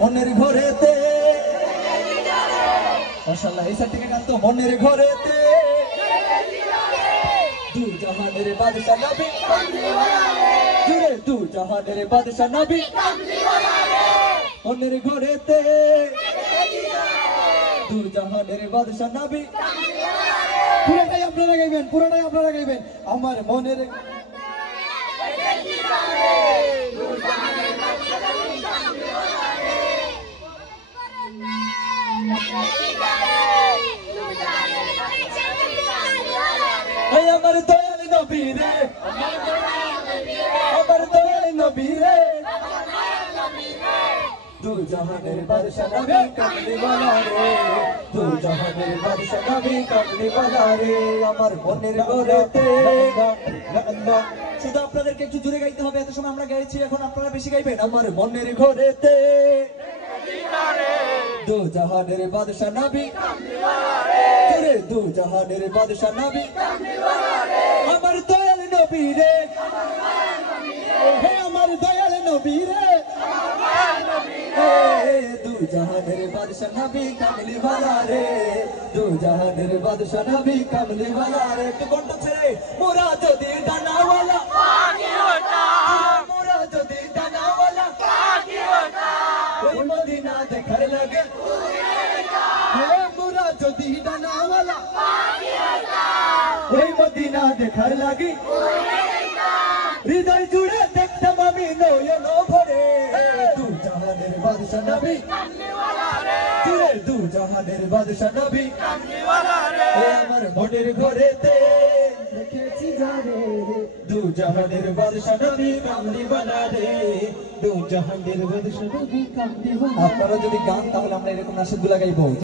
মনের ঘরেতে মাশাআল্লাহ এই সাথে গান তো মনের ঘরেতে দু জাহানের বাদশা নবী জুড়ে দু জাহানের বাদশা নবী মনের ঘরেতে দু জাহানের বাদশা নবী পুরোটাই আপনারা গাইবেন আমার মনের আমার দয়াল নবী রে আমার দয়াল নবী রে দু জাহানের বাদশা নবী কামলি ওয়ালা রে দু জাহানের বাদশা নবী কামলি ওয়ালা রে আমার মনের ঘরেতে শুধু আপনাদেরকে একটু জোরে গাইতে হবে এত সময় আমরা গাইছি এখন আপনারা বেশি গাইবেন আমার মনের ঘরেতে দু জাহানের বাদশা নবী কামলি ওয়ালা রে দু জাহানের বাদশা নবী কামলি ওয়ালা রে আমার দয়াল নবী রে হে আমার দয়াল নবী রে দু জাহানের বাদশা নবী কামলি ওয়ালা রে দু জাহানের বাদশা নবী কামলি ওয়ালা রে একটু কণ্ঠ ছেড়ে মোরা যদি ডানাওয়ালা পাখি হতাম মোরা যদি ডানাওয়ালা পাখি হতাম ওই মদিনা দেখার লাগে মোরা যদি ডানাওয়ালা পাখি হতাম ওই মদিনা দেখার লাগে হৃদয় জুড়ে দেখতাম আমি নয়ন ভরে দু জাহানের বাদশা নবী কামলি ওয়ালা রে জুড়ে দু জাহানের বাদশা নবী কামলি ওয়ালা রে আমার মনের ঘরেতে দেখেছি যারে দু জাহানের বাদশা নবী কামলি ওয়ালা রে দু জাহানের বাদশা নবী কামলি ওয়ালা। আপনারা যদি গান তাহলে আমরা এরকম নাশিদগুলা গাইবো।